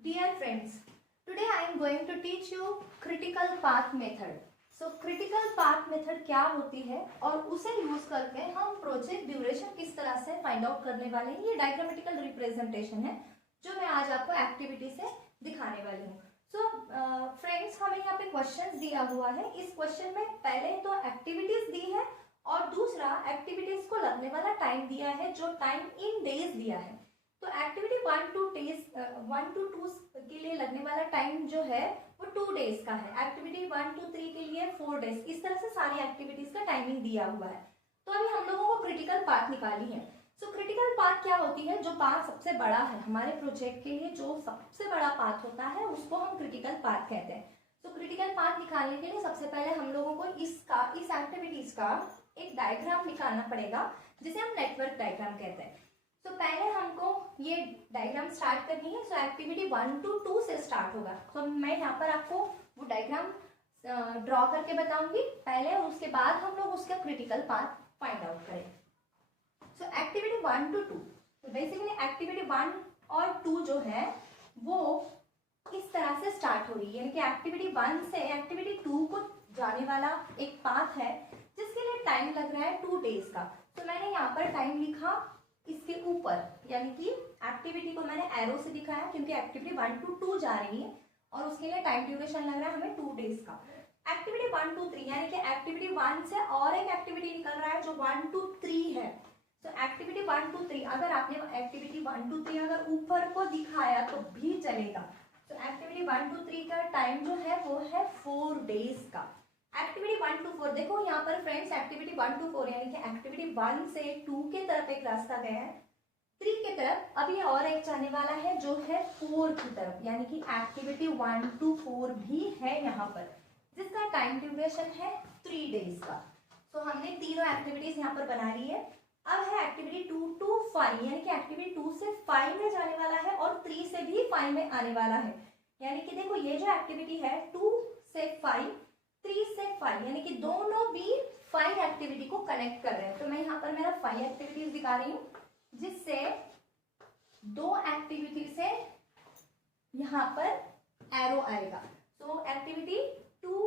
Dear friends, today I am going to teach you critical path method. So critical path method क्या होती है और उसे use करके हम प्रोजेक्ट ड्यूरेशन किस तरह से फाइंड आउट करने वाले हैं। ये डायग्रामेटिकल रिप्रेजेंटेशन है जो मैं आज आपको एक्टिविटी से दिखाने वाली हूँ। सो फ्रेंड्स, हमें यहाँ पे क्वेश्चन दिया हुआ है। इस क्वेश्चन में पहले तो एक्टिविटीज दी है और दूसरा एक्टिविटीज को लगने वाला टाइम दिया है, जो टाइम इन डेज दिया है। तो एक्टिविटी 1 to 2 के लिए लगने वाला टाइम जो है वो 2 डेज का है। एक्टिविटी 1 to 3 के लिए 4 डेज। इस तरह से सारी एक्टिविटीज का टाइमिंग दिया हुआ है। तो अभी हम लोगों को क्रिटिकल पाथ निकाली है। सो क्रिटिकल पाथ क्या होती है? जो पाथ सबसे बड़ा है हमारे प्रोजेक्ट के लिए, जो सबसे बड़ा पाथ होता है उसको हम क्रिटिकल पाथ कहते हैं। तो क्रिटिकल पाथ निकालने के लिए सबसे पहले हम लोगों को इस एक्टिविटीज का एक डायग्राम निकालना पड़ेगा, जिसे हम नेटवर्क डायग्राम कहते हैं। तो पहले हमको ये डायग्राम स्टार्ट करनी है। सो एक्टिविटी 1 to 2 से स्टार्ट होगा। तो मैं यहाँ पर आपको वो डायग्राम ड्रॉ करके बताऊंगी पहले, और उसके बाद हम लोग उसका क्रिटिकल पाथ फाइंड आउट करें। सो एक्टिविटी 1 to 2, तो बेसिकली एक्टिविटी 1 और 2 जो है वो इस तरह से स्टार्ट हो रही है, यानी कि एक्टिविटी 1 से एक्टिविटी 2 को जाने वाला एक पाथ है जिसके लिए टाइम लग रहा है 2 डेज का। तो मैंने यहाँ पर टाइम लिखा इसके ऊपर, यानी कि एक्टिविटी को मैंने एरो से दिखाया क्योंकि एक्टिविटी 1 to 2 जा रही है और उसके लिए टाइम ड्यूरेशन लग रहा है हमें 2 डेज का। एक्टिविटी 1 to 3, यानी कि एक्टिविटी 1 से और एक एक्टिविटी निकल रहा है जो 1 to 3 है। तो एक्टिविटी 1 to 3, अगर आपने एक्टिविटी 1 to 3 अगर ऊपर को दिखाया तो भी चलेगा। तो एक्टिविटी 1 to 3 का टाइम जो है वो है 4 डेज का। एक्टिविटी 1 to 4, देखो यहाँ पर फ्रेंड्स एक्टिविटी 1 to 4 यानी कि एक्टिविटी 1 से 2 के तरफ एक रास्ता गया है, 3 के तरफ। अब ये और एक जाने वाला है जो है 4 की तरफ, यानी कि एक्टिविटी 1 to 4 भी है यहाँ पर, जिसका टाइम ड्यूरेशन है 3 डेज का। तो हमने तीनों एक्टिविटीज यहाँ पर बना ली है। अब है एक्टिविटी 2 to 5, यानी कि एक्टिविटी 2 से 5 में जाने वाला है और 3 से भी 5 में आने वाला है। यानी कि देखो ये जो एक्टिविटी है 2 से 5, 3 से 5, यानी कि दोनों भी 5 एक्टिविटी को कनेक्ट कर रहे हैं। तो मैं यहाँ पर मेरा 5 एक्टिविटीज दिखा रही हूँ, जिससे 2 एक्टिविटी से यहाँ पर एरो आएगा। तो एक्टिविटी 2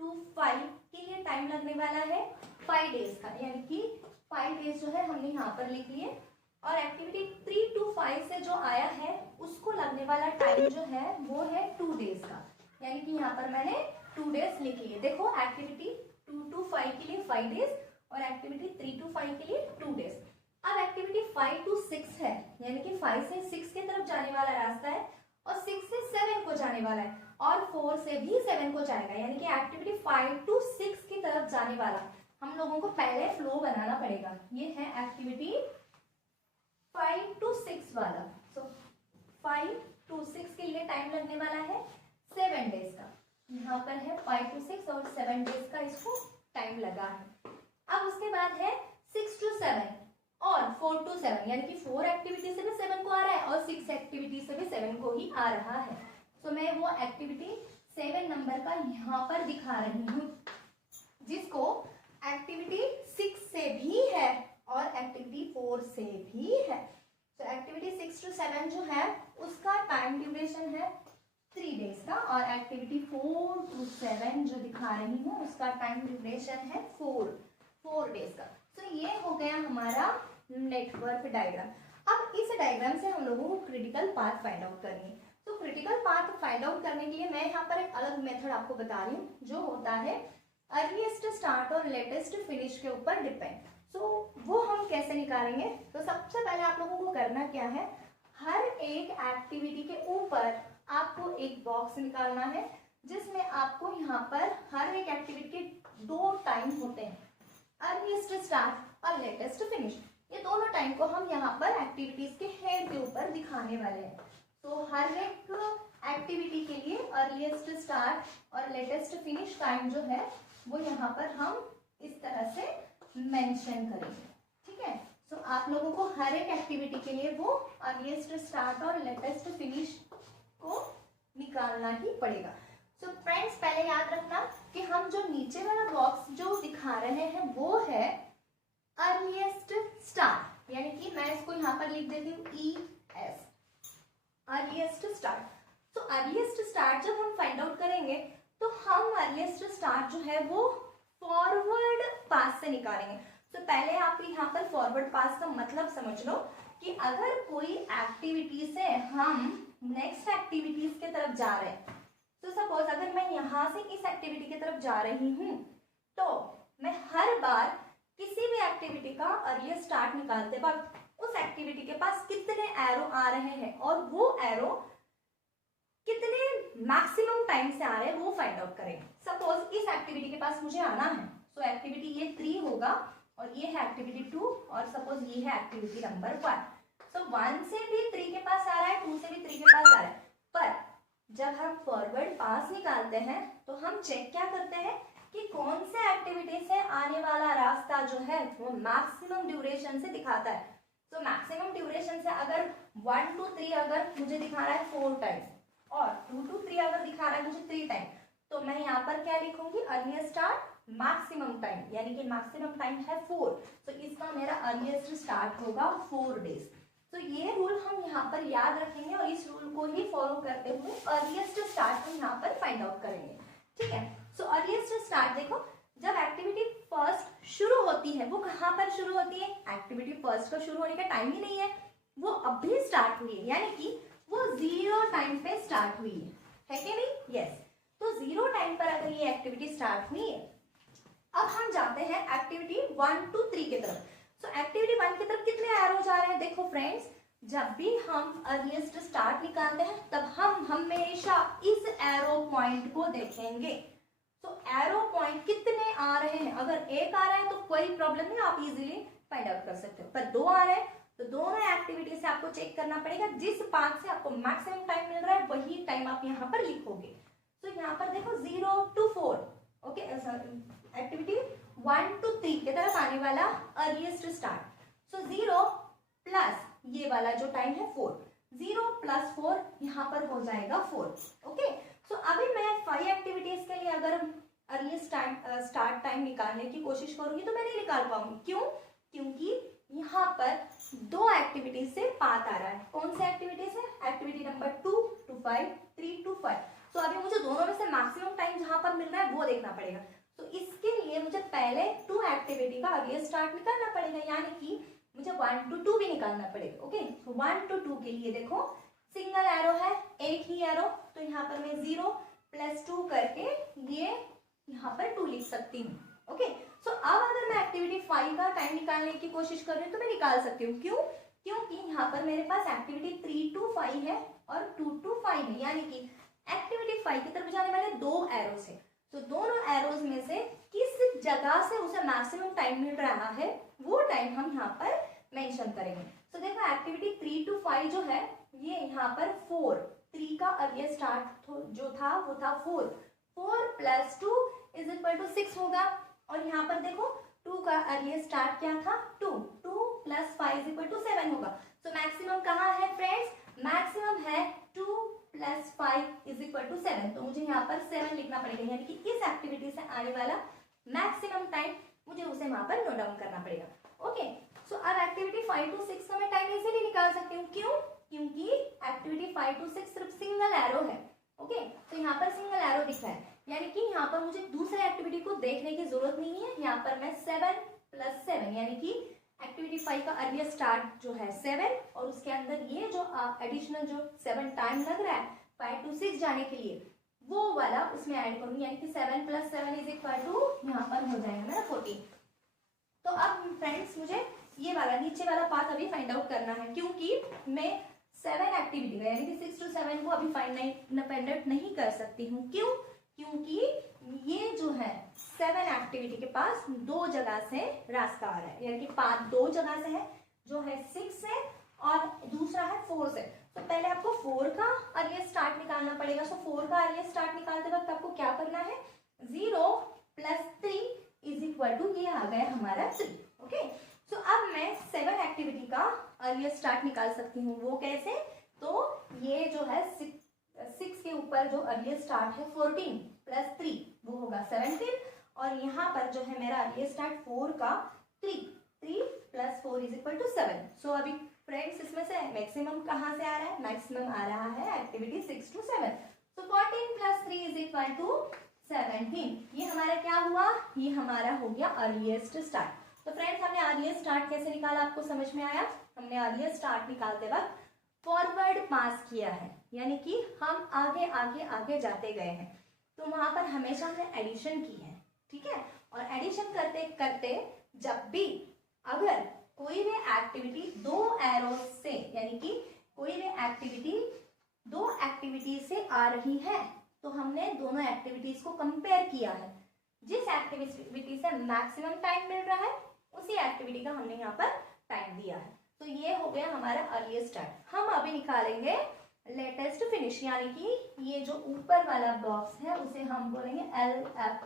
to 5 के लिए टाइम लगने वाला है 5 डेज का, यानी कि 5 डेज जो है हमने यहाँ पर लिख लिए। और एक्टिविटी 3 to 5 से जो आया है उसको लगने वाला टाइम जो है वो है 2 डेज का, यानी कि यहाँ पर मैंने 2 डेज लिख लिए। देखो एक्टिविटी 2 to 5 के लिए 5 डेज और एक्टिविटी 3 to 5 के लिए 2 डेज। अब एक्टिविटी 5 to 6 है, यानी कि 5 से 6 की तरफ जाने वाला रास्ता है और 6 से 7 को जाने वाला है और 4 से भी 7 को जाएगा, यानी कि एक्टिविटी 5 to 6 की तरफ जाने वाला हम लोगों को पहले फ्लो बनाना पड़ेगा। ये है एक्टिविटी 5 to 6 वाला। सो 5 to 6 के लिए टाइम लगने वाला है 7 डेज का। यहाँ पर है 5 to 6 और 7 डेज का इसको टाइम लगा है। अब उसके बाद है 6 to 7 और 4 to 7, यानी कि 4 एक्टिविटी से भी 7 को आ रहा है और 6 एक्टिविटी से भी 7 को ही आ रहा है। तो मैं वो एक्टिविटी 7 नंबर का यहाँ पर दिखा रही हूँ, जिसको एक्टिविटी 6 से भी है और एक्टिविटी 4 से भी है। तो एक्टिविटी 6 to 7 जो है उसका टाइम ड्यूरेशन है 3 डेज का और एक्टिविटी 4 to 7 जो दिखा रही हूँ उसका टाइम ड्यूरेशन है 4 डेज का। तो ये हो गया हमारा नेटवर्क डायग्राम। अब इस डायग्राम से हम लोगों को क्रिटिकल पाथ फाइंड आउट करनी है। तो क्रिटिकल पाथ फाइंड आउट करने के लिए मैं यहाँ पर एक अलग मेथड आपको बता रही हूँ, जो होता है अर्लीस्ट स्टार्ट और लेटेस्ट फिनिश के ऊपर डिपेंड। सो वो हम कैसे निकालेंगे? तो सबसे पहले आप लोगों को करना क्या है, हर एक एक्टिविटी के ऊपर आपको एक बॉक्स निकालना है, जिसमें आपको यहाँ पर हर एक एक्टिविटी के 2 टाइम होते हैं, अर्लीस्ट स्टार्ट और लेटेस्ट फिनिश। ये दोनों टाइम को हम यहाँ पर एक्टिविटीज के हेड के ऊपर दिखाने वाले हैं। तो हर एक एक्टिविटी के लिए अर्लीस्ट स्टार्ट और लेटेस्ट फिनिश टाइम जो है वो यहाँ पर हम इस तरह से मेंशन करेंगे। ठीक है, तो आप लोगों को हर एक एक्टिविटी के लिए वो अर्लीस्ट स्टार्ट और लेटेस्ट फिनिश को निकालना ही पड़ेगा। सो फ्रेंड्स, पहले याद रखना कि हम जो नीचे वाला बॉक्स जो दिखा रहे हैं वो है अर्लीस्ट स्टार्ट, यानी कि मैं इसको यहाँ पर लिख देती हूँ ES, earliest start. Earliest start जब हम फाइंड आउट करेंगे तो हम अर्लीस्ट स्टार्ट जो है वो फॉरवर्ड पास से निकालेंगे। तो पहले आप यहाँ पर फॉरवर्ड पास का मतलब समझ लो कि अगर कोई एक्टिविटी से हम नेक्स्ट एक्टिविटीज की तरफ जा रहे हैं, तो सपोज अगर मैं यहाँ से इस एक्टिविटी की तरफ जा रही हूँ तो मैं हर बार किसी भी एक्टिविटी का अर्लीस्ट स्टार्ट निकालते वक्त उस एक्टिविटी के पास कितने एरो आ रहे हैं और वो एरो कितने मैक्सिमम टाइम से आ रहे हैं वो फाइंड आउट करेंगे। सपोज इस एक्टिविटी के पास मुझे आना है, सो एक्टिविटी ये 3 होगा और ये है एक्टिविटी 2 और सपोज ये है एक्टिविटी नंबर 1। सो 1 से भी 3 के पास आ रहा है, 2 से भी 3 के पास आ रहा है, पर जब हम फॉरवर्ड पास निकालते हैं तो हम चेक क्या करते हैं कि कौन से एक्टिविटी से आने वाला रास्ता जो है वो मैक्सिमम ड्यूरेशन से दिखाता है। तो मैक्सिमम ड्यूरेशन से अगर 1 to 3 अगर मुझे दिखा रहा है 4 टाइम और 2 to 3 अगर दिखा रहा है मुझे 3 टाइम, तो मैं यहाँ पर क्या लिखूंगी, अर्लीस्ट स्टार्ट मैक्सिमम टाइम, यानी कि मैक्सिमम टाइम है 4, तो इसका मेरा अर्लीस्ट स्टार्ट होगा 4 डेज। तो ये रूल हम यहाँ पर याद रखेंगे और इस रूल को ही फॉलो करते हुए अर्लीस्ट स्टार्ट हम यहाँ पर फाइंड आउट करेंगे। ठीक है, सो अर्लीस्ट स्टार्ट देखो, जब एक्टिविटी फर्स्ट शुरू होती है वो कहाँ पर शुरू होती है, एक्टिविटी फर्स्ट का शुरू होने का टाइम ही नहीं है, वो अभी स्टार्ट हुई है, यानी कि वो 0 टाइम पे स्टार्ट हुई है कि नहीं, यस। तो 0 टाइम पर अगर ये एक्टिविटी स्टार्ट हुई है, अब हम जाते हैं एक्टिविटी 1 to 3 की तरफ। सो एक्टिविटी 1 की तरफ कितने एरो जा रहे हैं, देखो फ्रेंड्स, जब भी हम अर्लीस्ट स्टार्ट निकालते हैं तब हम हमेशा इस एरो पॉइंट को देखेंगे। तो एरो पॉइंट कितने आ रहे हैं, अगर एक आ रहा है तो कोई प्रॉब्लम नहीं, आप इजीली फाइंड आउट कर सकते हो, पर 2 आ रहे हैं तो दोनों एक्टिविटी से आपको चेक करना पड़ेगा, जिस पाथ से आपको मैक्सिमम टाइम मिल रहा है वही टाइम आप यहाँ पर लिखोगे। तो यहाँ पर देखो 0 to 4, ओके, एक्टिविटी 1 to 3 की तरफ आने वाला अर्लीस्ट स्टार्ट। सो 0 प्लस ये वाला जो टाइम है 4, 0 + 4 यहाँ पर हो जाएगा 4, ओके। सो अभी मैं 5 एक्टिविटीज के लिए अगर अर्लीस्ट स्टार्ट टाइम निकालने की कोशिश करूंगी तो मैं नहीं निकाल पाऊंगी, क्यों, क्योंकि यहाँ पर 2 एक्टिविटीज से पाथ आ रहा है। कौन से एक्टिविटीज है, एक्टिविटी नंबर 2 to 5, 3 to 5। तो अभी मुझे दोनों में से मैक्सिमम टाइम जहां पर मिल रहा है वो देखना पड़ेगा। तो इसके लिए मुझे पहले 2 एक्टिविटी का अर्लीस्ट स्टार्ट निकालना पड़ेगा, यानी कि मुझे 1 to 2 भी निकालना पड़ेगा, ओके। तो 1 to 2 के लिए देखो सिंगल एरो है, एक ही एरो, तो यहाँ पर मैं 0 + 2 करके ये यहाँ पर 2 लिख सकती हूँ, ओके। सो अब अगर मैं एक्टिविटी 5 का टाइम निकालने की कोशिश कर रही हूँ तो मैं निकाल सकती हूँ, क्यों, क्योंकि यहाँ पर मेरे पास एक्टिविटी 3 to 5 है और 2 to 5 है, यानी कि एक्टिविटी 5 की तरफ जाने वाले 2 एरोस है। तो दोनों एरोज में से किस जगह से उसे मैक्सिमम टाइम मिल रहा है वो टाइम हम यहाँ पर मेंशन करेंगे। तो देखो एक्टिविटी 3 to 5 जो है ये यहाँ पर 4, 3 का अर्लीस्ट स्टार्ट जो था वो था 4 + 2 = 6 होगा, और यहाँ पर देखो 2 का अर्लीस्ट स्टार्ट क्या था, 2 + 5 = 7 होगा। तो मैक्सिमम कहाँ है फ्रेंड्स, मैक्सिमम है 2 + 5 = 7। तो मुझे यहाँ पर 7 लिखना पड़ेगा, यानी कि इस एक्टिविटी से आने वाला मैक्सिमम टाइम मुझे उसे वहां पर नोट डाउन करना पड़ेगा, ओके। सो अब एक्टिविटी 5 to 6 का मैं टाइम इजीली निकाल सकती हूँ, क्यों, क्योंकि एक्टिविटी 5 to 6 सिर्फ सिंगल एरो है, ओके। तो यहाँ पर सिंगल एरो दिख रहा है, यानी कि यहाँ पर मुझे दूसरे एक्टिविटी को देखने की जरूरत नहीं है। यहाँ पर मैं 7 + 7, यानी कि एक्टिविटी 5 का अर्लीस्ट स्टार्ट जो है 7 और उसके अंदर ये जो एडिशनल जो 7 टाइम लग रहा है 5 to 6 जाने के लिए, वो वाला उसमें ऐड करूंगी, यानी कि 7 + 7 = यहाँ पर हो जाएगा मेरा 14। तो अब फ्रेंड्स मुझे ये वाला नीचे वाला पाथ अभी फाइंड आउट करना है, क्योंकि मैं 7 एक्टिविटी में यानी कि 6 to 7 को अभी फाइंड नहीं कर सकती हूँ, क्यों, क्योंकि ये जो है 7 एक्टिविटी के पास 2 जगह से रास्ता आ रहा है, यानी कि पाथ 2 जगह से है, जो है 6 से और दूसरा है 4 से। तो पहले आपको 4 का अर्लीस्ट स्टार्ट निकालना पड़ेगा। सो 4 का अर्लीस्ट स्टार्ट निकालते वक्त आपको क्या करना है, 0 + 3 = ये आ गया हमारा 3, ओके। सो अब मैं 7 एक्टिविटी का अर्लीस्ट स्टार्ट निकाल सकती हूँ, वो कैसे, तो ये जो है 6 के ऊपर जो अर्लीस्ट स्टार्ट है 14 + 3 वो होगा 17, और यहाँ पर जो है मेरा अर्लीस्ट स्टार्ट 4 का 3 + 4 = 7। सो अभी फ्रेंड्स इसमें से मैक्सिमम कहाँ से आ रहा है? मैक्सिमम आ रहा है एक्टिविटी 6 to 7। सो 14 + 3 = 17। ये हमारा क्या हुआ? ये हमारा हो गया अर्लीस्ट स्टार्ट। तो फ्रेंड्स हमने अर्लीस्ट स्टार्ट कैसे निकाला, आपको समझ में आया? हमने अर्लीस्ट स्टार्ट निकालते वक्त फॉरवर्ड पास किया है, यानी कि हम आगे आगे आगे जाते गए हैं। तो वहां पर हमेशा हमने एडिशन की है, ठीक है। और एडिशन करते करते जब भी अगर कोई भी एक्टिविटी दो एरो से, यानी कि कोई भी एक्टिविटी दो एक्टिविटी से आ रही है, तो हमने दोनों एक्टिविटीज को कंपेयर किया है। जिस एक्टिविटी से मैक्सिमम टाइम मिल रहा है उसी एक्टिविटी का हमने यहाँ पर टाइम दिया है। तो ये हो गया हमारा अर्लीस्ट स्टार्ट। हम अभी निकालेंगे लेटेस्ट फिनिश, यानी कि ये जो ऊपर वाला बॉक्स है उसे हम बोलेंगे LF,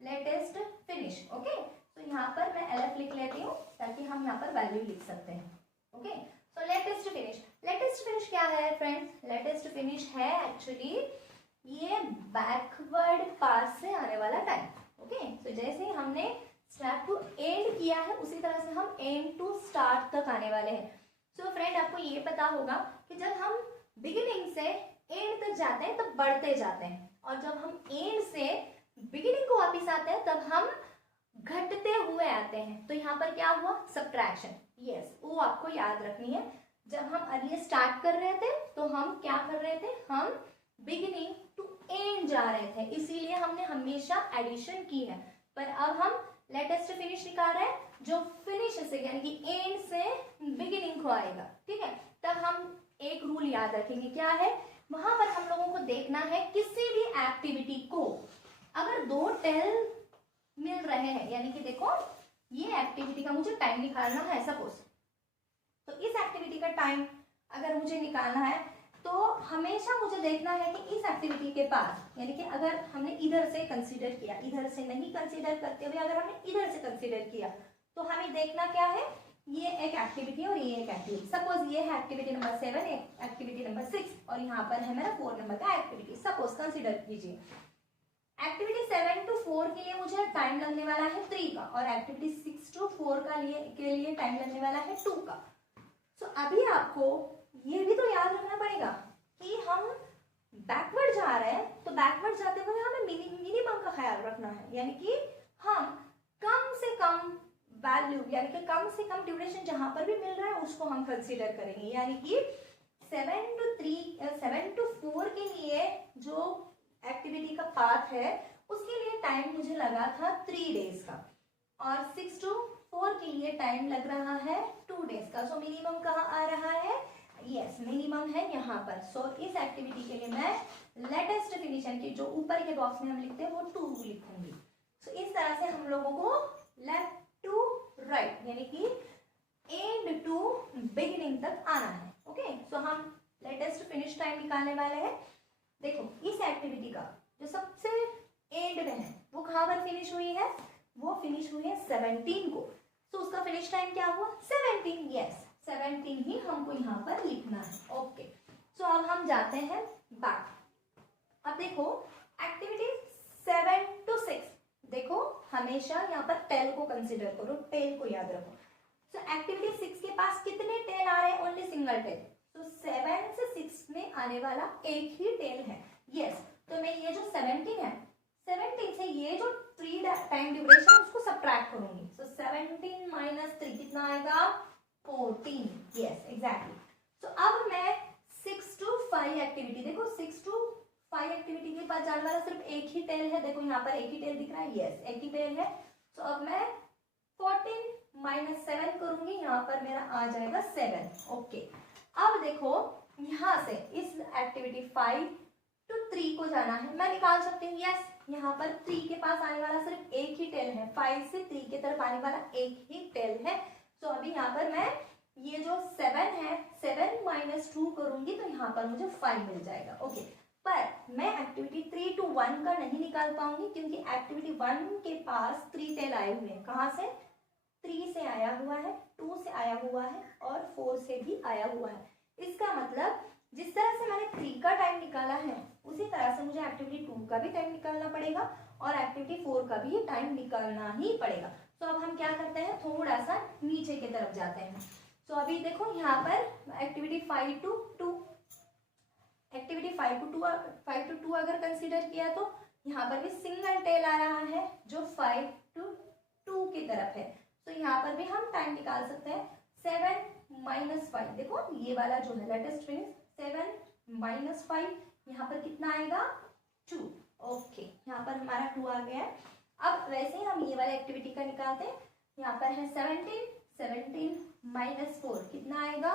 लेटेस्ट फिनिश। ओके, तो यहाँ पर मैं LF लिख लेती हूँ ताकि हम यहाँ पर वैल्यू लिख सकते हैं। ओके, सो लेटेस्ट फिनिश। लेटेस्ट फिनिश क्या है फ्रेंड्स? लेटेस्ट फिनिश है एक्चुअली ये बैकवर्ड पास से आने वाला टाइम। ओके, तो जैसे हमने स्टार्ट टू एंड किया है उसी तरह से हम एंड टू स्टार्ट तक आने वाले हैं। सो फ्रेंड आपको ये पता होगा कि जब हम बिगिनिंग से एंड तक जाते हैं तब बढ़ते जाते हैं, और जब हम एंड से बिगिनिंग को वापिस आते हैं तब हम घटते हुए आते हैं। तो यहाँ पर क्या हुआ? सब्ट्रैक्शन। यस, वो आपको याद रखनी है। जब हम अर्ली स्टार्ट कर रहे थे तो हम क्या कर रहे थे? हम बिगिनिंग टू एंड जा रहे थे, इसीलिए हमने हमेशा एडिशन की है। पर अब हम लेटेस्ट फिनिश निकाल रहे हैं जो फिनिश से यानी कि एंड से बिगिनिंग को आएगा, ठीक है। तब हम एक रूल याद रखेंगे, क्या है? वहां पर हम लोगों को देखना है किसी भी एक्टिविटी को अगर दो टेल मिल रहे हैं, यानी कि देखो ये एक्टिविटी का मुझे टाइम निकालना है सपोज, तो इस एक्टिविटी का टाइम अगर मुझे निकालना है तो हमेशा मुझे देखना है कि इस एक्टिविटी के पास, यानी कि अगर हमने इधर से कंसीडर किया, इधर से नहीं कंसीडर करते हुए अगर हमने इधर से कंसीडर किया, तो हमें देखना क्या है? ये एक एक्टिविटी और ये एक एक्टिविटी। सपोज ये है एक्टिविटी नंबर 7, एक्टिविटी नंबर 6, और यहाँ पर है मेरा 4 नंबर का एक्टिविटी। सपोज कंसीडर कीजिए एक्टिविटी 7 to 4 के लिए मुझे टाइम लगने वाला है 3 का, और एक्टिविटी 6 to 4 के लिए टाइम लगने वाला है 2 का। सो अभी आपको ये भी तो याद रखना पड़ेगा कि हम बैकवर्ड जा रहे हैं, तो बैकवर्ड जाते हुए हमें मिनिमम का ख्याल रखना है, यानी कि हम कम से कम वैल्यू, यानी कि कम से कम ड्यूरेशन जहां पर भी मिल रहा है उसको हम कंसीडर करेंगे। यानी कि 7 to 4 के लिए जो एक्टिविटी का पाथ है उसके लिए टाइम मुझे लगा था 3 डेज का, और 6 to 4 के लिए टाइम लग रहा है 2 डेज का। सो मिनिमम कहाँ आ रहा है? यस, मिनिमम है यहाँ पर। सो इस एक्टिविटी के लिए मैं लेटेस्ट फिनिशन की जो ऊपर के बॉक्स में हम लिखते हैं वो 2 लिखूंगी। सो इस तरह से हम लोगों को लेफ्ट टू राइट, यानी कि एंड टू बिगिनिंग तक आना है। ओके, सो हम लेटेस्ट फिनिश टाइम निकालने वाले हैं। देखो इस एक्टिविटी का जो सबसे एंड में है वो कहाँ पर फिनिश हुई है? वो फिनिश हुई है 17 को। तो उसका फिनिश टाइम क्या हुआ? 17। यस, 17 ही हमको यहाँ पर लिखना है। ओके, सो अब हम जाते हैं बैक। अब देखो एक्टिविटी 7 to 6, देखो हमेशा यहाँ पर टेल को कंसीडर करो, टेल को याद रखो। सो एक्टिविटी 6 के पास कितने टेल आ रहे हैं? Only single tail. तो 7 से 6 में आने वाला एक ही टेल है। यस, तो मैं ये जो 17 है, 17 से ये जो 3 टाइम ड्यूरेशन उसको सब्ट्रैक्ट करूंगी। सो 17 - 3 कितना आएगा? 14। Yes, exactly. सो अब मैं 6 to 5 एक्टिविटी, देखो 6 to 5 एक्टिविटी के पास जाने वाला सिर्फ एक ही टेल है। देखो यहाँ पर एक ही टेल दिख रहा है। यस, एक ही टेल है। सो अब मैं 14 - 7 करूंगी, यहाँ पर मेरा आ जाएगा 7। ओके, अब देखो यहाँ से इस एक्टिविटी 5 to 3 को जाना है, मैं निकाल सकती हूँ। यस, यहाँ पर 3 के पास आने वाला सिर्फ एक ही टेल है, 5 से 3 की तरफ आने वाला एक ही टेल है। तो अभी यहाँ पर मैं ये जो 7 है, 7 - 2 करूंगी तो यहाँ पर मुझे 5 मिल जाएगा। ओके, पर मैं एक्टिविटी 3 to 1 का नहीं निकाल पाऊंगी क्योंकि एक्टिविटी 1 के पास 3 टेल आए हुए हैं। कहाँ से? 3 से आया हुआ है, 2 से आया हुआ है और 4 से भी आया हुआ है। इसका मतलब जिस तरह से मैंने 3 का टाइम निकाला है उसी तरह से मुझे एक्टिविटी 2 का भी टाइम निकालना पड़ेगा और एक्टिविटी 4 का भी टाइम निकालना ही पड़ेगा। तो अब हम क्या करते हैं, थोड़ा सा नीचे की तरफ जाते हैं। सो अभी देखो यहाँ पर एक्टिविटी 5 to 2, एक्टिविटी 5 to 2 अगर कंसीडर किया तो यहाँ पर भी सिंगल टेल आ रहा है जो 5 to 2 की तरफ है। तो यहाँ पर भी हम टाइम निकाल सकते हैं 7 minus 5, देखो ये वाला जो है लेटेस्ट फिनिश 7 minus 5, यहाँ पर कितना आएगा 2। ओके, यहाँ पर हमारा 2 आ गया है। अब वैसे ही हम ये वाला एक्टिविटी का निकालते हैं, यहाँ पर है 17 minus 4 कितना आएगा,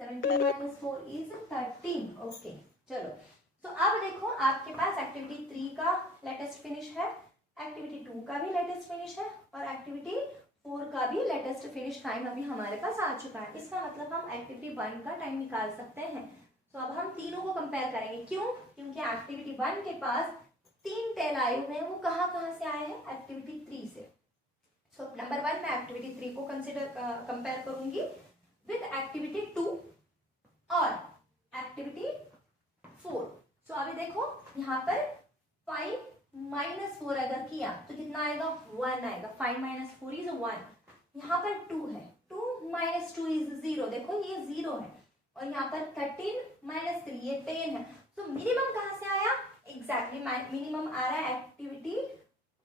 17 minus 4 is 13। ओके चलो, तो अब देखो आपके पास एक्टिविटी 3 का लेटेस्ट फिनिश है, एक्टिविटी 2 का भी लेटेस्ट फिनिश है और एक्टिविटी 4 का भी लेटेस्ट फिनिश टाइम अभी हमारे पास आ चुका है। इसका मतलब हम एक्टिविटी 1 का टाइम निकाल सकते हैं। तो अब हम तीनों को कंपेयर करेंगे, क्यों? क्योंकि एक्टिविटी 1 के पास 3 टेल आए हुए हैं, वो कहाँ से आए हैं, एक्टिविटी 3 से। सो नंबर 1 मैं एक्टिविटी 3 को कंपेयर करूंगी विद एक्टिविटी 2 और एक्टिविटी 4। सो अभी देखो यहाँ पर 5 minus 4 अगर किया तो कितना आएगा, 1 आएगा। 5 minus 4 is 1। यहाँ पर 2 है, 2 minus 2 is 0, देखो ये 0 है। और यहाँ पर 13 minus 3 ये 10 है। तो मिनिमम कहाँ से आया, एग्जैक्टली मिनिमम आ रहा है एक्टिविटी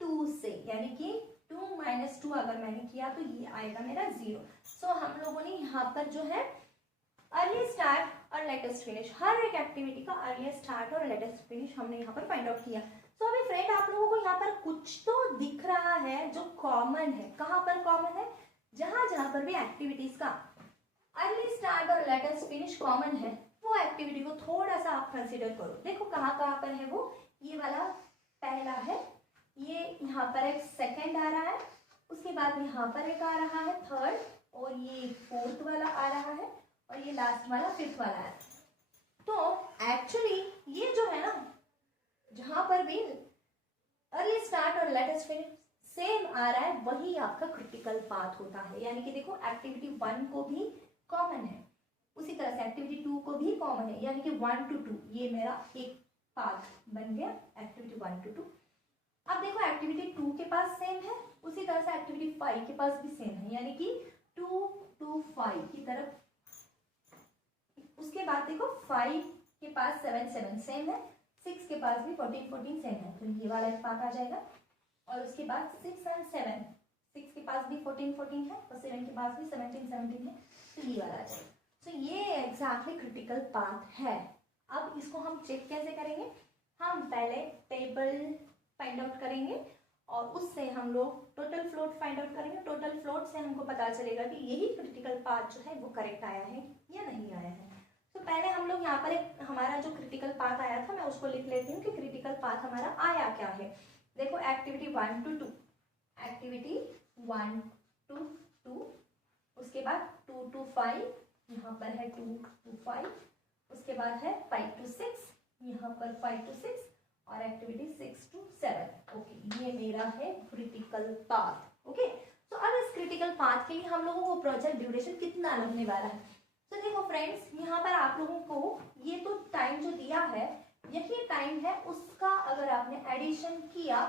2 से, यानी कि 2 minus 2 अगर मैंने किया तो ये आएगा मेरा 0। सो हम लोगों ने यहाँ पर जो है अर्ली स्टार्ट और लेटेस्ट फिनिश, हर एक एक्टिविटी का अर्ली स्टार्ट और लेटेस्ट फिनिश हमने यहाँ पर फाइंड आउट किया। सो अभी फ्रेंड आप लोगों को यहाँ पर कुछ तो दिख रहा है जो कॉमन है। कहाँ पर कॉमन है, जहां पर भी एक्टिविटीज का अर्ली स्टार्ट और लेटेस्ट फिनिश कॉमन है, वो एक्टिविटी को थोड़ा सा आप कंसिडर करो। देखो कहाँ पर है वो, ये वाला पहला है, ये यहाँ पर एक सेकंड आ रहा है, उसके बाद यहाँ पर एक आ रहा है थर्ड, और ये फोर्थ वाला आ रहा है, और ये लास्ट वाला फिफ्थ वाला है। तो एक्चुअली ये जो है ना, जहां पर भी अर्ली स्टार्ट और लेटेस्ट फिनिश सेम आ रहा है, वही आपका क्रिटिकल पाथ होता है। यानी कि देखो एक्टिविटी 1 को भी कॉमन है, उसी तरह से एक्टिविटी 2 को भी कॉमन है, यानी कि 1 to 2 ये मेरा एक पाथ बन गया एक्टिविटी 1 to 2। अब देखो एक्टिविटी 2 के पास सेम है, उसी तरह से एक्टिविटी 5 के पास भी सेम है, यानी कि 2 to 5 की तरफ। उसके बाद देखो 5 के पास 7 सेम है, 6 के पास भी 14 सेम है, तो ये वाला एक पाथ आ जाएगा। और उसके बाद 6 and 7, 6 के पास भी 14 है और 7 के पास भी 17 है, तो ये वाला आ जाएगा। तो ये एग्जैक्टली क्रिटिकल पाथ है। अब इसको हम चेक कैसे करेंगे, हम पहले टेबल फाइंड आउट करेंगे और उससे हम लोग टोटल फ्लोट फाइंड आउट करेंगे। टोटल फ्लोट से हमको पता चलेगा कि यही क्रिटिकल पाथ जो है वो करेक्ट आया है या नहीं आया है। तो पहले हम लोग यहाँ पर एक हमारा जो क्रिटिकल पाथ आया था, मैं उसको लिख लेती हूँ कि क्रिटिकल पाथ हमारा आया क्या है। देखो एक्टिविटी 1 to 2, एक्टिविटी 1 to 2, उसके बाद 2 to 5, यहाँ पर है 2 to 5, उसके बाद है 5 to 6, यहाँ पर 5 to 6, और एक्टिविटी 6 to 7। ओके, ये मेरा है क्रिटिकल पाथ। ओके, तो अब इस क्रिटिकल पाथ के लिए हम लोगों को प्रोजेक्ट ड्यूरेशन कितना लगने वाला है। तो देखो फ्रेंड्स, यहाँ पर आप लोगों को ये तो टाइम जो दिया है, यही टाइम है, उसका अगर आपने एडिशन किया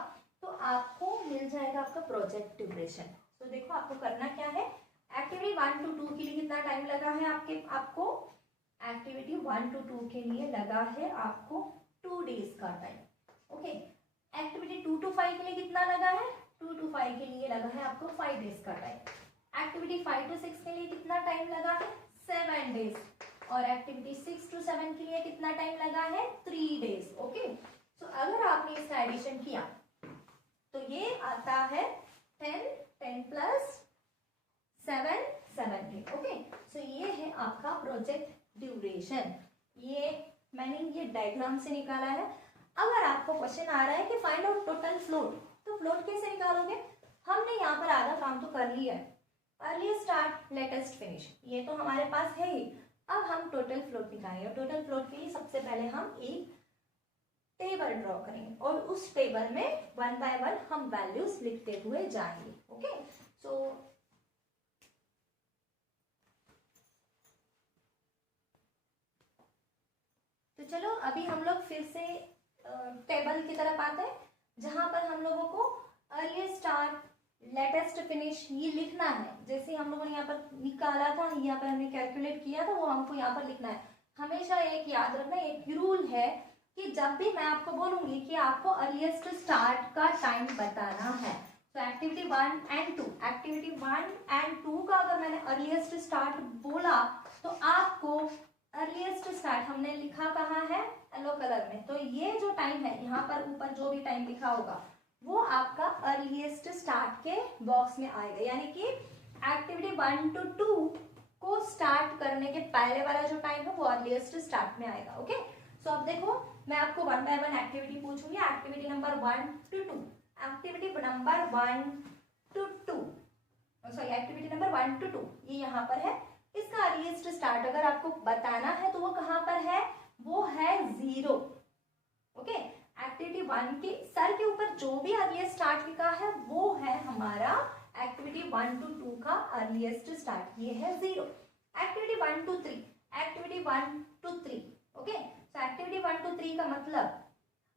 तो आपको मिल जाएगा आपका प्रोजेक्ट ड्यूरेशन। तो देखो आपको करना क्या है, एक्टिविटी 1 to 2 के लिए कितना टाइम लगा है आपको एक्टिविटी 1 to 2 के लिए लगा है आपको 2 डेज का टाइम। ओके, एक्टिविटी 2 to 5 के लिए कितना लगा है, 2 to 5 के लिए लगा है आपको 5 डेज का टाइम। एक्टिविटी 5 to 6 के लिए कितना टाइम लगा है, 7 डेज, और एक्टिविटी 6 to 7 के लिए कितना टाइम लगा है, 3 डेज। ओके, तो अगर आपने इसका एडिशन किया तो ये आता है 10 plus 7 17। ओके, सो ये है आपका प्रोजेक्ट ड्यूरेशन। ये मैंने ये डायग्राम से निकाला है। अगर आपको क्वेश्चन आ रहा है कि फाइंड आउट टोटल फ्लोट, तो फ्लोट कैसे निकालोगे, हमने यहाँ पर आधा काम तो कर लिया है, अर्ली स्टार्ट लेटेस्ट फिनिश ये तो हमारे पास है ही। अब हम टोटल फ्लोट निकालेंगे। टोटल फ्लोट के लिए सबसे पहले हम एक टेबल ड्रॉ करेंगे और उस टेबल में 1 by 1 हम वैल्यूज लिखते हुए जाएंगे। ओके, सो तो चलो अभी हम लोग फिर से टेबल की तरफ आते हैं, जहां पर हम लोगों को अर्ली स्टार्ट लेटेस्ट फिनिश ये लिखना है। जैसे हम लोगों ने यहाँ पर निकाला था, यहाँ पर हमने कैलकुलेट किया था, वो हमको यहाँ पर लिखना है। हमेशा एक याद रखना, एक रूल है कि जब भी मैं आपको बोलूंगी कि आपको अर्लीस्ट स्टार्ट का टाइम बताना है, तो एक्टिविटी 1 एंड 2, एक्टिविटी 1 एंड 2 का अगर मैंने अर्लीस्ट स्टार्ट बोला तो आपको अर्लीस्ट स्टार्ट हमने लिखा कहाँ है, येलो कलर में, तो ये जो टाइम है यहाँ पर ऊपर जो भी टाइम लिखा होगा वो आपका अर्लीस्ट स्टार्ट के बॉक्स में आएगा। यानी कि एक्टिविटी 1 to 2 को स्टार्ट करने के पहले वाला जो टाइम है वो अर्लीस्ट स्टार्ट में आएगा। ओके, सो अब देखो मैं आपको 1 by 1 एक्टिविटी पूछूंगी। Activity number 1 to 2, activity number 1 to 2, sorry activity number 1 to 2 ये यहाँ पर है। इसका अर्लीस्ट स्टार्ट अगर आपको बताना है तो वो कहाँ पर है, वो है 0। ओके, एक्टिविटी 1 के सर के ऊपर जो भी अर्लीस्ट स्टार्ट लिखा है वो है हमारा एक्टिविटी 1 to 2 का अर्लीस्ट स्टार्ट, ये है 0। Activity 1 to 3, activity 1 to 3, okay, so activity 1 to 3 का मतलब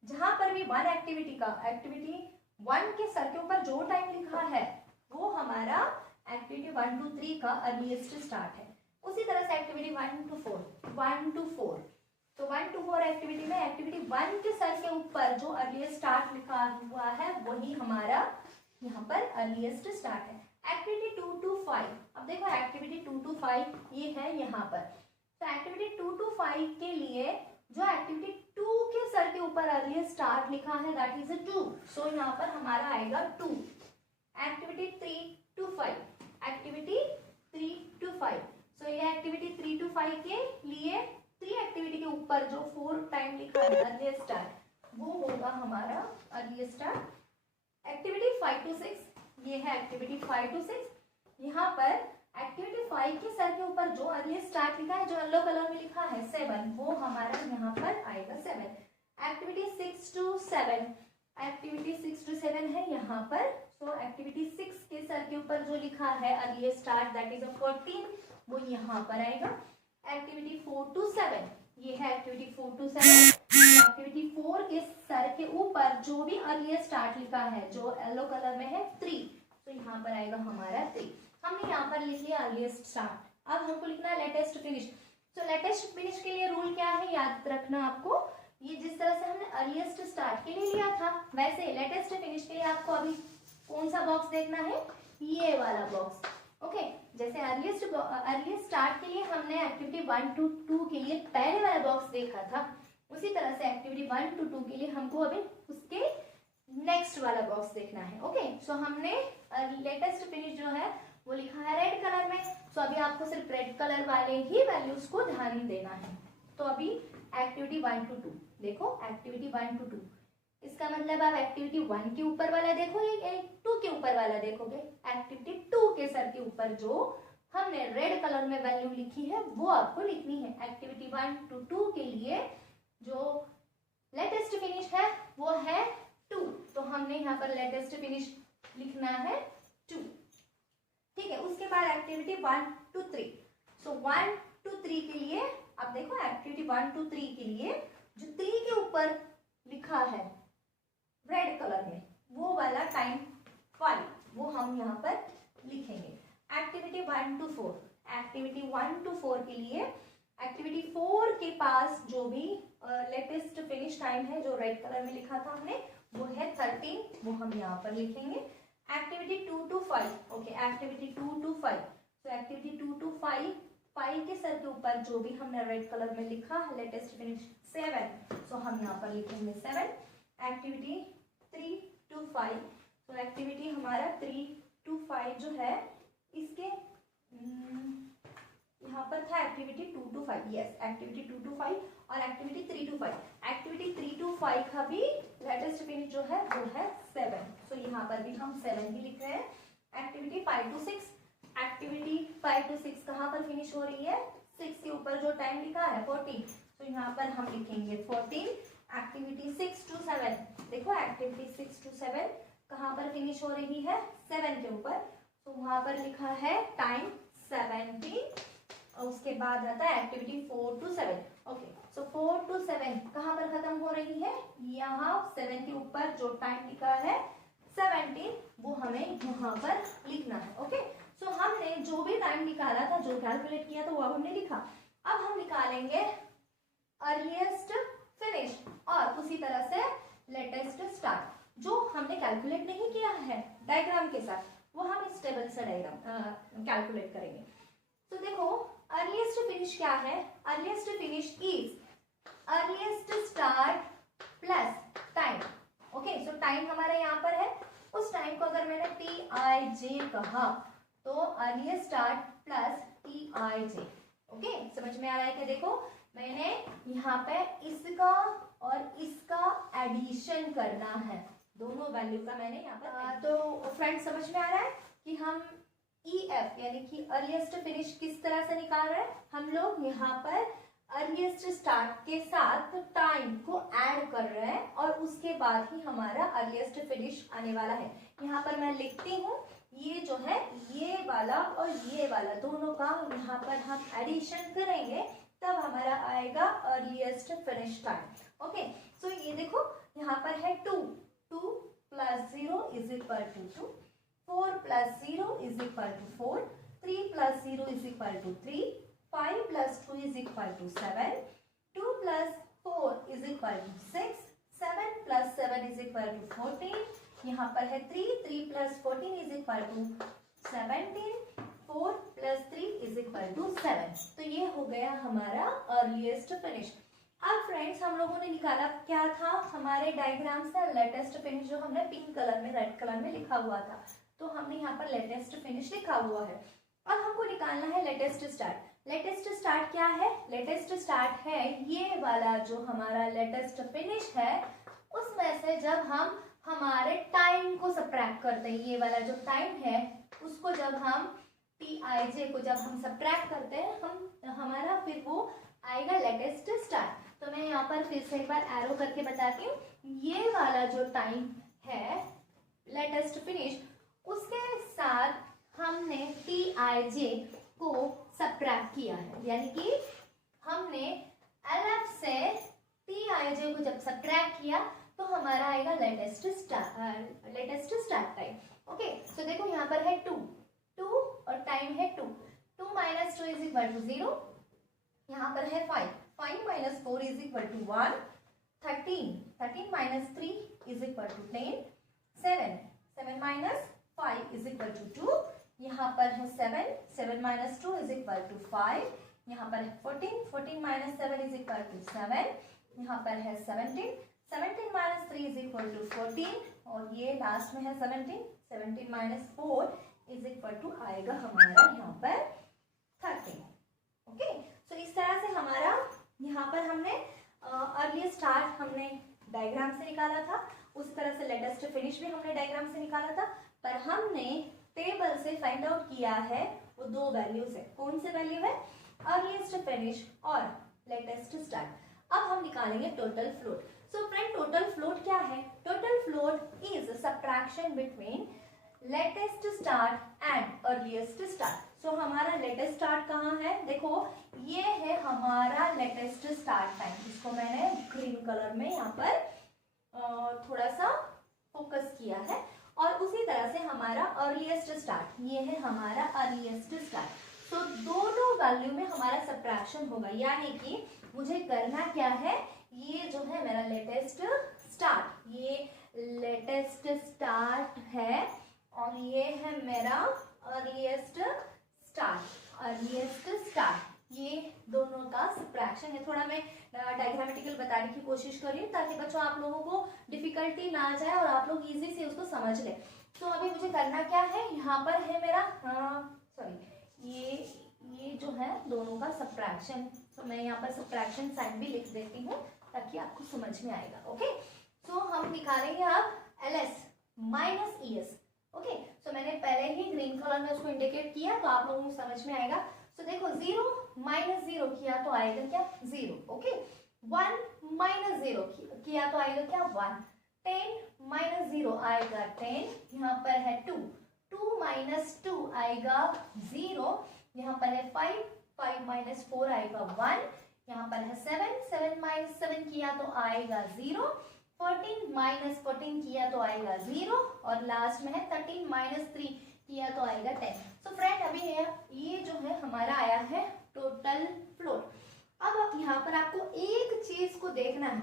जहां पर भी 1 एक्टिविटी का, एक्टिविटी 1 के सर के ऊपर जो टाइम लिखा है वो हमारा एक्टिविटी 1 to 3 का अर्लीस्ट स्टार्ट है। उसी तरह से एक्टिविटी 1 to 4, 1 to 4, तो 1 to 4 एक्टिविटी में एक्टिविटी 1 के सर के ऊपर जो अर्लीस्ट स्टार्ट लिखा हुआ है वही हमारा यहाँ पर अर्लीस्ट स्टार्ट है। एक्टिविटी 2 to 5, अब देखो एक्टिविटी 2 to 5 ये है यहाँ पर, तो एक्टिविटी 2 to 5 के लिए जो एक्टिविटी 2 के सर के ऊपर अर्लीस्ट स्टार्ट लिखा है दैट इज 2, सो यहाँ पर हमारा आएगा 2। एक्टिविटी 3 to 5, एक्टिविटी 3 to 5, सो ये एक्टिविटी 3 to 5 के लिए 3 एक्टिविटी के ऊपर जो 4 टाइम लिखा है अर्लीस्ट स्टार्ट वो होगा हमारा अर्लीस्ट स्टार्ट। एक्टिविटी 5 to 6, ये है एक्टिविटी 5 to 6, यहाँ पर एक्टिविटी 5 के सर के ऊपर जो अर्लीस्ट स्टार्ट लिखा है जो येलो कलर में लिखा है 7, वो हमारा यहाँ पर आएगा 7। एक्टिविटी 6 to 7, एक्टिविटी 6 to 7 है यहाँ पर, सो एक्टिविटी 6 के सर के ऊपर जो लिखा है अर्लीस्ट स्टार्ट दैट इज 14, वो यहाँ पर आएगा। एक्टिविटी 4 to 7, ये है एक्टिविटी 4 to 7, एक्टिविटी 4 के सर के ऊपर जो भी अर्लीस्ट स्टार्ट लिखा है जो येलो कलर में है 3, तो यहाँ पर आएगा हमारा 3। हमने यहाँ पर लिख लिया अर्लीस्ट स्टार्ट। अब हमको लिखना है लेटेस्ट फिनिश। तो लेटेस्ट फिनिश के लिए रूल क्या है याद रखना आपको, ये जिस तरह से हमने अर्लीस्ट स्टार्ट के लिए लिया था वैसे लेटेस्ट फिनिश के लिए आपको अभी कौन सा बॉक्स देखना है, ये वाला बॉक्स। ओके, जैसे अर्लीस्ट स्टार्ट के लिए हमने एक्टिविटी 1 to 2 के लिए पहले वाला बॉक्स देखा था, उसी तरह से एक्टिविटी 1 to 2 के लिए हमको अभी उसके नेक्स्ट वाला बॉक्स देखना है। ओके, सो हमने लेटेस्ट फिनिश जो है वो लिखा है रेड कलर में, सो अभी आपको सिर्फ रेड कलर वाले ही वैल्यूज को ध्यान देना है। तो अभी एक्टिविटी 1 to 2 देखो, एक्टिविटी 1 to 2, इसका मतलब आप एक्टिविटी 1 के ऊपर वाला देखोगे या 2 के ऊपर वाला देखोगे। एक्टिविटी 2 के सर के ऊपर जो हमने रेड कलर में वैल्यू लिखी है वो आपको लिखनी है। एक्टिविटी 1 to 2 के लिए जो लेटेस्ट फिनिश है वो है 2, तो हमने यहाँ पर लेटेस्ट फिनिश लिखना है 2। ठीक है, उसके बाद एक्टिविटी 1 to 3, सो 1 to 3 के लिए अब देखो एक्टिविटी 1 to 3 के लिए जो 3 के ऊपर लिखा है रेड कलर में वो वाला टाइम 5 वो हम यहाँ पर लिखेंगे। एक्टिविटी 1 to 4, एक्टिविटी 1 to 4 के लिए एक्टिविटी 4 के पास जो भी लेटेस्ट फिनिश टाइम है जो रेड कलर में लिखा था हमने वो है 13, वो हम यहाँ पर लिखेंगे। Activity 2 to 5, okay, activity 2 to 5, तो एक्टिविटी 2 to 5, 5 के सर के ऊपर जो भी हमने रेड कलर में लिखा है लेटेस्ट फिनिश 7, सो हम यहाँ पर लिखेंगे 7। एक्टिविटी 3 to 5, तो एक्टिविटी हमारा 3 to 5 जो है इसके यहाँ पर था activity 2 to 5, yes, activity 2 to 5 और एक्टिविटी 3 to 5। एक्टिविटी 3 to 5 का भी लेटेस्ट फिनिश जो है वो है 7, सो यहाँ पर भी हम 7 ही लिख रहे हैं। एक्टिविटी 5 to 6, एक्टिविटी 5 to 6 कहाँ पर फिनिश हो रही है, 6 के ऊपर जो टाइम लिखा है 14, तो यहाँ पर हम लिखेंगे 14। एक्टिविटी 6 to 7, देखो एक्टिविटी 6 to 7 कहाँ पर फिनिश हो रही है, 7 के ऊपर, तो वहां पर लिखा है टाइम 17, और उसके बाद आता है activity 4 to 7। Okay, so 4 to 7 कहाँ पर खत्म हो रही है, यहाँ 7 के ऊपर जो टाइम लिखा है 17 वो हमें यहाँ पर लिखना है। ओके, सो हमने जो भी टाइम निकाला था, जो कैलकुलेट किया था वो अब हमने लिखा। अब हम निकालेंगे अर्लीस्ट फिनिश और उसी तरह से लेटेस्ट स्टार्ट। जो हमने कैलकुलेट नहीं किया है डायग्राम के साथ, वो हम इस टेबल से डायग्राम कैलकुलेट करेंगे। तो देखो अर्लीस्ट फिनिश क्या है, earliest finish is earliest start plus time. Okay, so time हमारा यहाँ पर है, उस टाइम को अगर मैंने TIJ कहा तो earliest start plus TIJ। Okay, समझ में आ रहा है क्या? देखो मैंने यहाँ पे इसका और इसका एडिशन करना है, दोनों वैल्यू का मैंने यहाँ पर। तो फ्रेंड्स समझ में आ रहा है कि हम EF यानी कि अर्लीस्ट फिनिश किस तरह से निकाल रहे हैं। हम लोग यहाँ पर अर्लीस्ट स्टार्ट के साथ टाइम को ऐड कर रहे हैं और उसके बाद ही हमारा अर्लीस्ट फिनिश आने वाला है। यहाँ पर मैं लिखती हूँ, ये जो है ये वाला और ये वाला दोनों का यहाँ पर हम एडिशन करेंगे, तब हमारा आएगा earliest finish time. Okay, so ये देखो यहाँ पर है 2 plus 0 is equal to 2, 4 plus 0 is equal to 4, 3 plus 0 is equal to 3, 5 plus 2 is equal to 7, 2 plus 4 is equal to 6, 7 plus 7 is equal to 14, यहाँ पर है 3 plus 14 is equal to 17, 4 plus 3 is equal to 7। तो ये हो गया हमारा earliest finish. अब friends हम लोगों ने निकाला क्या था, हमारे डायग्राम से लेटेस्ट फिनिश जो हमने पिंक कलर में रेड कलर में लिखा हुआ था, तो हमने यहाँ पर लेटेस्ट फिनिश लिखा हुआ है। अब हमको निकालना है लेटेस्ट स्टार्ट। लेटेस्ट स्टार्ट क्या है, लेटेस्ट स्टार्ट है ये वाला जो हमारा लेटेस्ट फिनिश है, उसमें से जब हम हमारे टाइम को सब्ट्रैक्ट करते हैं, ये वाला जो टाइम है उसको जब हम TIJ को जब हम सब्ट्रैक्ट करते हैं, हम हमारा फिर वो आएगा लेटेस्ट स्टार्ट। तो मैं यहाँ पर फिर से एक बार एरो करके बताती हूँ, ये वाला जो टाइम है लेटेस्ट फिनिश, उसके साथ हमने TIJ को सब्ट्रैक्ट किया है, यानी कि हमने LF से TIJ को जब सब्ट्रैक्ट किया तो हमारा आएगा लेटेस्ट स्टार्ट टाइम। ओके, सो देखो यहाँ पर है 2 और टाइम है 2 माइनस 2 इज इक्वल टू 0, यहाँ पर है 5 minus 4 is equal to 1, 13 minus 3 is equal to 10, 7 minus 5 is equal to 2, यहाँ पर है 7 माइनस 2 इज इक्वल टू 5, यहाँ पर है 14 माइनस 7 इज इक्वल टू 7, यहाँ पर है 17 माइनस 3 इज इक्वल टू 14, और ये लास्ट में है 17 माइनस 4 इज इक्वल टू आएगा हमारा यहाँ पर 13। ओके, सो इस तरह से हमारा यहाँ पर हमने अर्ली स्टार्ट हमने डायग्राम से निकाला था, उस तरह से लेटेस्ट फिनिश भी हमने डायग्राम से निकाला था, पर हमने टेबल से फाइंड आउट किया है वो दो वैल्यूज है। कौन से वैल्यू है, अर्लीस्ट फिनिश और लेटेस्ट स्टार्ट। अब हम निकालेंगे total float. So friend total float क्या है, total float is subtraction between latest start and earliest start. So हमारा लेटेस्ट स्टार्ट कहाँ है, देखो ये है हमारा लेटेस्ट स्टार्ट टाइम, जिसको मैंने ग्रीन कलर में यहाँ पर थोड़ा सा फोकस किया है, और उसी तरह से हमारा अर्लीस्ट स्टार्ट ये है हमारा अर्लीस्ट स्टार्ट। तो दोनों वैल्यू में हमारा सब्ट्रैक्शन होगा, यानी कि मुझे करना क्या है, ये जो है मेरा लेटेस्ट स्टार्ट, ये लेटेस्ट स्टार्ट है और ये है मेरा अर्लीस्ट स्टार्ट, ये दोनों का सब्ट्रैक्शन है। थोड़ा मैं डायग्रामेटिकल बताने की कोशिश कर रही हूँ ताकि बच्चों आप लोगों को डिफिकल्टी ना आ जाए और आप लोग इजी से उसको समझ लें। तो अभी मुझे करना क्या है, यहाँ पर है मेरा ये जो है दोनों का सब्ट्रैक्शन, तो मैं यहाँ पर सब्ट्रैक्शन साइन भी लिख देती हूँ ताकि आपको समझ में आएगा। ओके, सो हम निकालेंगे अब LS माइनस ES। ओके, सो मैंने पहले ही ग्रीन कलर में उसको इंडिकेट किया तो आप लोगों को समझ में आएगा। सो देखो 0 माइनस 0 किया तो आएगा क्या 0। ओके, 1 माइनस 0 किया तो आएगा क्या 1, 10 माइनस 0 आएगा 10, यहाँ पर है 2 माइनस 2 आएगा 0, यहाँ पर है 5 माइनस 4 आएगा 1, यहाँ पर है 7 माइनस 7 किया तो आएगा 0, 14 माइनस 14 किया तो आएगा 0 और लास्ट में है 13 माइनस 3 किया तो आएगा 10। सो फ्रेंड अभी ये जो है हमारा आया है टोटल फ्लोट। अब यहाँ पर आपको एक चीज को देखना है,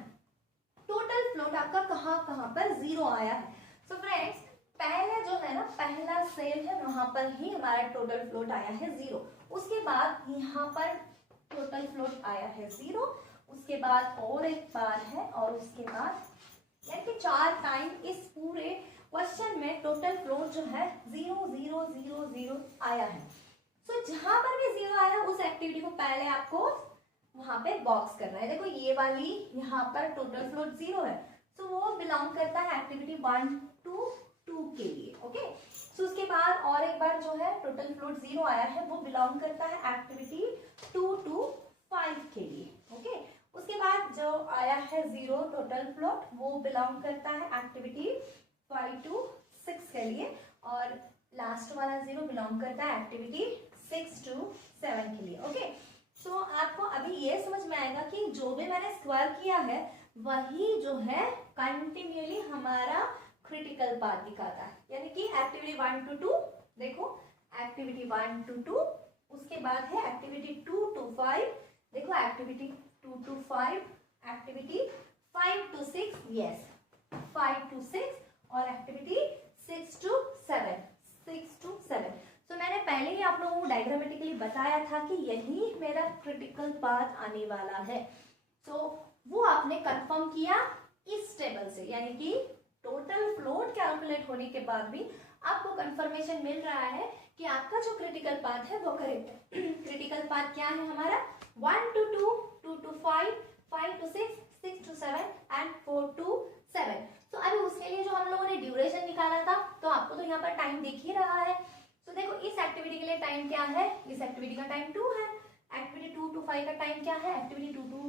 टोटल फ्लोट आपका कहाँ कहाँ पर 0 आया है। सो फ्रेंड्स पहले जो है ना, पहला सेल है वहां पर ही हमारा टोटल फ्लोट आया है 0। उसके बाद यहाँ पर टोटल फ्लोट आया है 0, उसके बाद और एक बार है और उसके बाद यानी कि 4 टाइम इस पूरे क्वेश्चन में टोटल फ्लोट जो है 0 0 0 0 आया है। सो जहां पर भी 0 आया उस एक्टिविटी को पहले आपको वहां पे बॉक्स करना है। देखो ये वाली यहाँ पर टोटल फ्लोट 0 है, सो वो बिलोंग करता है एक्टिविटी 1 to 2 के लिए। ओके, सो उसके बाद और एक बार जो है टोटल फ्लोट 0 आया है वो बिलोंग करता है एक्टिविटी 2 to 5 के लिए। ओके, उसके बाद जो आया है 0 टोटल फ्लोट वो बिलोंग करता है एक्टिविटी 5 to 6 के लिए, और लास्ट वाला 0 बिलोंग करता है एक्टिविटी 6 to 7 के लिए। ओके, सो आपको अभी ये समझ में आएगा कि जो भी मैंने स्क्वायर किया है वही जो है कंटिन्यूअली हमारा क्रिटिकल पार्ट दिखाता है। यानी कि एक्टिविटी 1 to 2, देखो एक्टिविटी 1 to 2, उसके बाद है एक्टिविटी 2 to 5, देखो activity 2 to 5, activity 5 to 6, yes 5 to 6, और एक्टिविटी 6 to 7, 6 to 7। तो मैंने पहले ही आप लोगों को डायग्रामेटिकली बताया था कि यही मेरा क्रिटिकल पार्ट आने वाला है। तो वो आपने कंफर्म किया इस टेबल से, यानी कि टोटल फ्लोट कैलकुलेट होने के बाद भी आपको कंफर्मेशन मिल रहा है कि आपका जो क्रिटिकल पार्ट है वो करेक्ट है। क्रिटिकल पार्ट क्या है हमारा 1 to 2, 2 to 5, 5 to 6, 6 to 7 and 4 to 7। तो अभी उसके लिए जो हम लोगों ने ड्यूरेशन निकाला था, तो आपको तो यहाँ पर टाइम दिख ही रहा है। तो देखो इस एक्टिविटी के लिए टाइम क्या है, इस एक्टिविटी का टाइम 2 है, एक्टिविटी 2 to 5 का टाइम क्या है, एक्टिविटी 2 to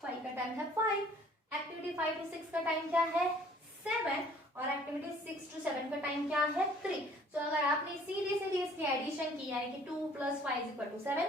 5 का टाइम है 5, एक्टिविटी 5 to 6 का टाइम क्या है 7, और एक्टिविटी 6 to 7 का टाइम क्या है 3। तो अगर आपने सीधे सीधे इसकी एडिशन की यानी कि 2 + 5 = 7,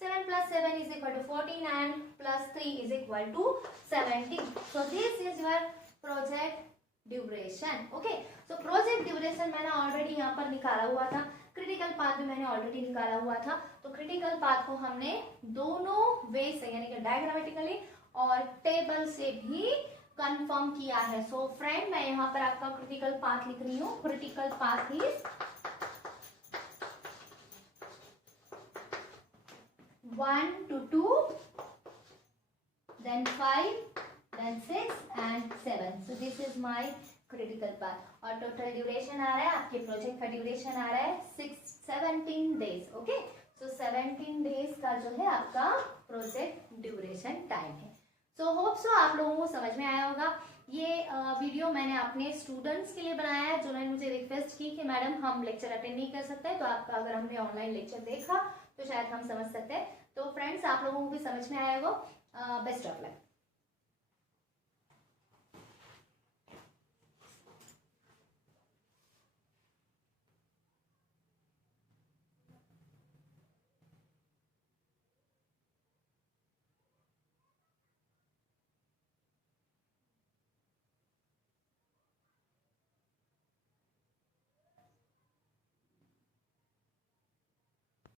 7 + 7 = 14 and +3 = 17। So this is your project duration. Okay, so project duration मैंने ऑलरेडी यहाँ पर निकाला हुआ था, क्रिटिकल पाथ भी मैंने ऑलरेडी निकाला हुआ था। तो क्रिटिकल पाथ को हमने दोनों वे से यानी कि डायग्रामेटिकली और टेबल से भी कंफर्म किया है। सो फ्रेंड मैं यहाँ पर आपका क्रिटिकल पाथ लिख रही हूँ। Critical path is 1 to 2, then 5, then 6 and 7. So this is my critical path। और टोटल ड्यूरेशन आ रहा है, आपके प्रोजेक्ट का ड्यूरेशन आ रहा है 17 डेज। ओके, सो 17 डेज का जो है आपका प्रोजेक्ट ड्यूरेशन टाइम है। सो होप सो आप लोगों को समझ में आया होगा। ये वीडियो मैंने अपने स्टूडेंट्स के लिए बनाया है जिन्होंने मुझे रिक्वेस्ट की कि मैडम हम लेक्चर अटेंड नहीं कर सकते, तो आपका अगर हमने ऑनलाइन लेक्चर देखा तो शायद हम समझ सकते हैं। तो फ्रेंड्स आप लोगों को भी समझ में आया होगा। Best of luck.